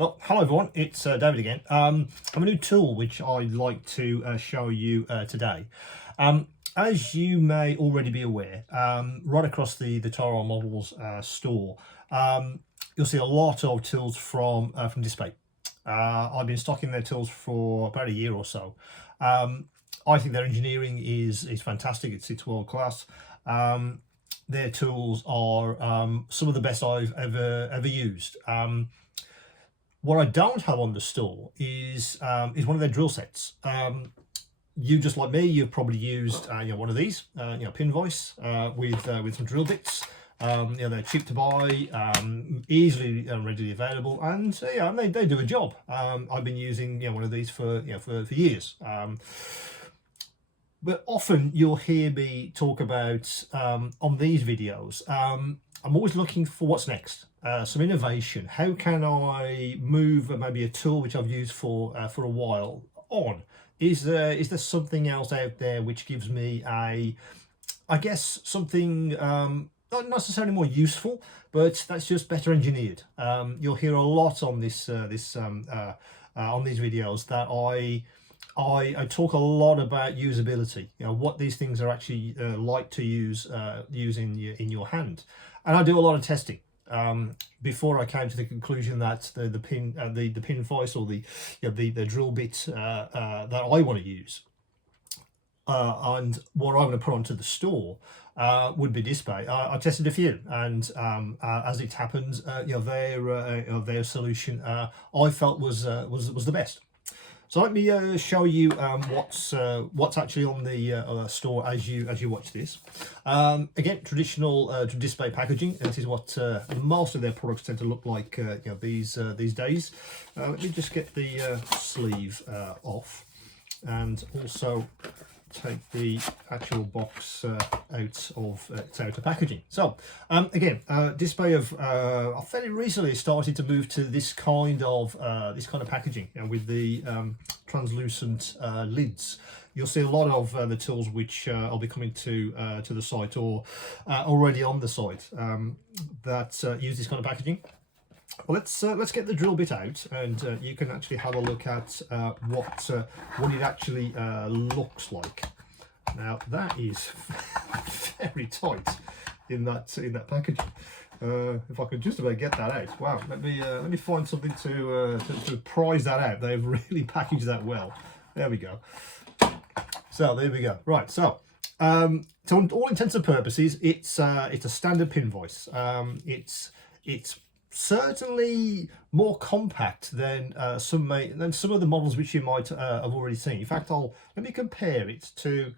Well, hello everyone, it's David again. I have a new tool which I'd like to show you today. As you may already be aware, right across the Tyrol Models store, you'll see a lot of tools from Dspiae. I've been stocking their tools for about a year or so. I think their engineering is fantastic. It's world class. Their tools are some of the best I've ever used. What I don't have on the store is one of their drill sets. You, just like me, you've probably used one of these, pin vise with some drill bits. They're cheap to buy, easily readily available, and they do a job. I've been using one of these for years. But often you'll hear me talk about on these videos. I'm always looking for what's next, some innovation. How can I move maybe a tool which I've used for a while on? Is there something else out there which gives me I guess something not necessarily more useful, but that's just better engineered. You'll hear a lot on this on these videos that I talk a lot about usability. What these things are actually like to use in your hand. And I do a lot of testing before I came to the conclusion that the pin vise or the drill bit that I want to use and what I want to put onto the store would be Dspiae. I tested a few, and as it happens, their solution I felt was the best. So let me show you what's actually on the store as you watch this. Again, traditional Dspiae packaging. This is what most of their products tend to look like these days. Let me just get the sleeve off, and also take the actual box out of packaging. So again, Dspiae have fairly recently started to move to this kind of packaging, with the translucent lids. You'll see a lot of the tools which will be coming to the site or already on the site that use this kind of packaging. Well, let's get the drill bit out, and you can actually have a look at what it actually looks like. Now that is very tight in that packaging. If I could just about get that out. Wow, let me find something to prize that out. They've really packaged that well. There we go. So there we go. Right. So to all intents and purposes, it's a standard pin vise. It's certainly more compact than some of the models which you might have already seen. In fact, let me compare it to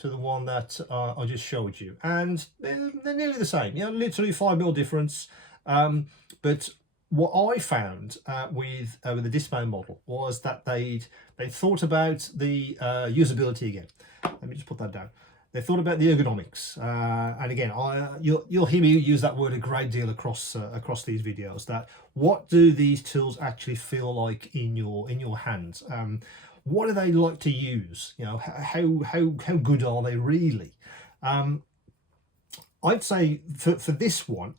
the one that I just showed you, and they're nearly the same. Literally 5mm difference. But what I found with the Dspiae model was that they thought about the usability again. Let me just put that down. They thought about the ergonomics, and again, you'll hear me use that word a great deal across these videos. That what do these tools actually feel like in your hands? What do they like to use? How good are they really? I'd say for this one,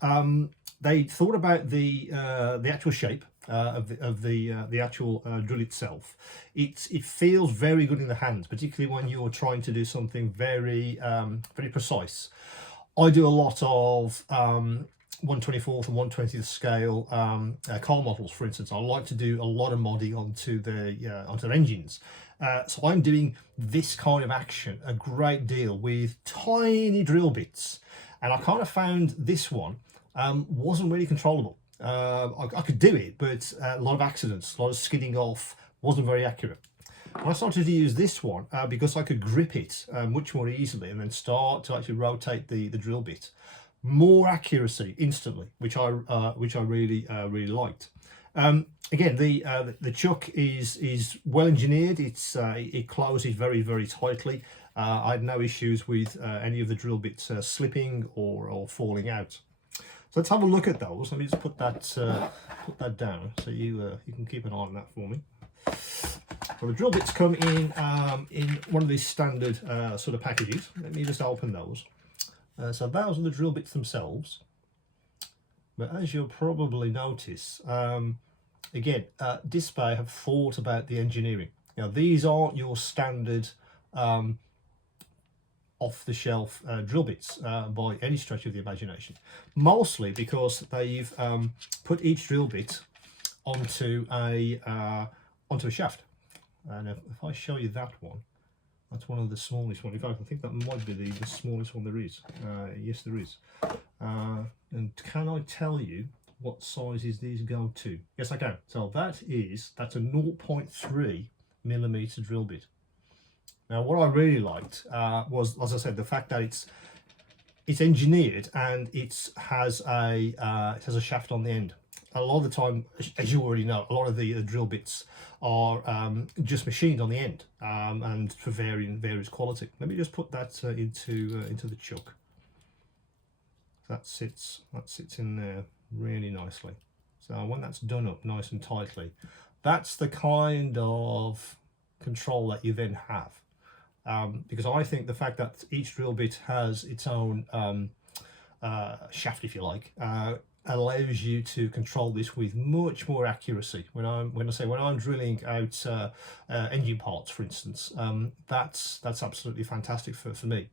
they thought about the actual shape of the actual drill itself. It feels very good in the hands, particularly when you're trying to do something very precise. I do a lot of 1/24th and 1/20th scale car models, for instance. I like to do a lot of modding onto their engines. So I'm doing this kind of action a great deal with tiny drill bits, and I kind of found this one wasn't really controllable. I could do it, but a lot of accidents, a lot of skidding off, wasn't very accurate. I started to use this one because I could grip it much more easily and then start to actually rotate the drill bit. More accuracy instantly, which I really liked. Again, the chuck is well engineered. It closes very tightly. I had no issues with any of the drill bits slipping or falling out. So let's have a look at those. Let me just put that down so you can keep an eye on that for me. So the drill bits come in one of these standard sort of packages. Let me just open those. So those are the drill bits themselves. But as you'll probably notice, again, Dspiae have thought about the engineering. These aren't your standard off-the-shelf drill bits by any stretch of the imagination. Mostly because they've put each drill bit onto a shaft. And if I show you that one, that's one of the smallest ones. In fact, I think that might be the smallest one there is. Yes, there is. And can I tell you what sizes these go to? Yes, I can. So that's a 0.3 millimetre drill bit. Now, what I really liked was, as I said, the fact that it's engineered and it has a shaft on the end. A lot of the time, as you already know, a lot of the drill bits are just machined on the end and for various quality. Let me just put that into the chuck. That sits in there really nicely. So when that's done up nice and tightly, that's the kind of control that you then have. Because I think the fact that each drill bit has its own shaft, if you like, allows you to control this with much more accuracy. When I'm drilling out engine parts, for instance, that's absolutely fantastic for me.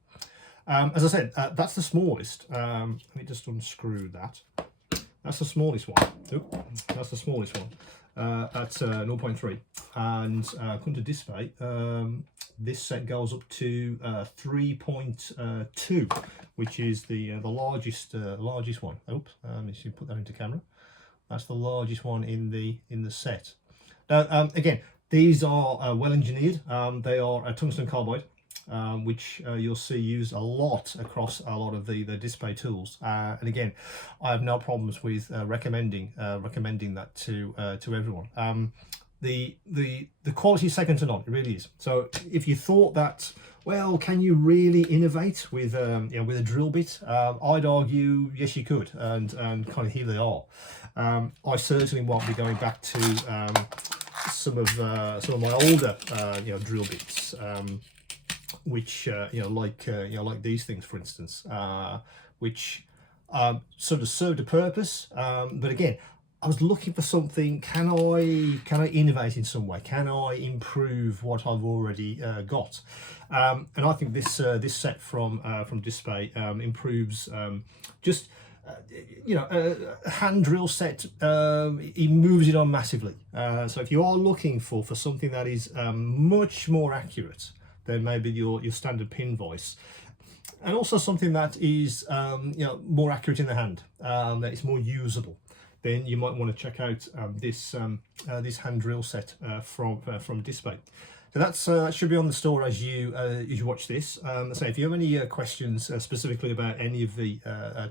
As I said, that's the smallest. Let me just unscrew that. That's the smallest one. That's the smallest one. At 0.3, and according to Dspiae, this set goes up to 3.2, which is the largest one. Oops, let me see, put that into camera. That's the largest one in the set. Now, again, these are well engineered. They are a tungsten carbide, which you'll see used a lot across a lot of the Dspiae tools, and again, I have no problems with recommending that to everyone. The quality is second to none. It really is. So if you thought that, well, can you really innovate with with a drill bit? I'd argue yes, you could, and kind of here they are. I certainly won't be going back to some of my older drill bits. Which like these things, for instance, which sort of served a purpose, but again, I was looking for something. Can I innovate in some way? Can I improve what I've already got? And I think this set from Dspiae improves just a hand drill set. It moves it on massively. So if you are looking for something that is much more accurate than maybe your standard pin voice, and also something that is more accurate in the hand, that is more usable, then you might want to check out this hand drill set from Dspiae. So that should be on the store as you watch this. So if you have any questions specifically about any of the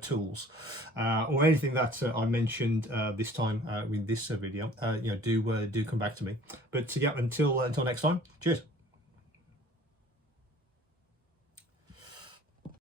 tools or anything that I mentioned this time with this video, do come back to me. But yeah, until next time, cheers.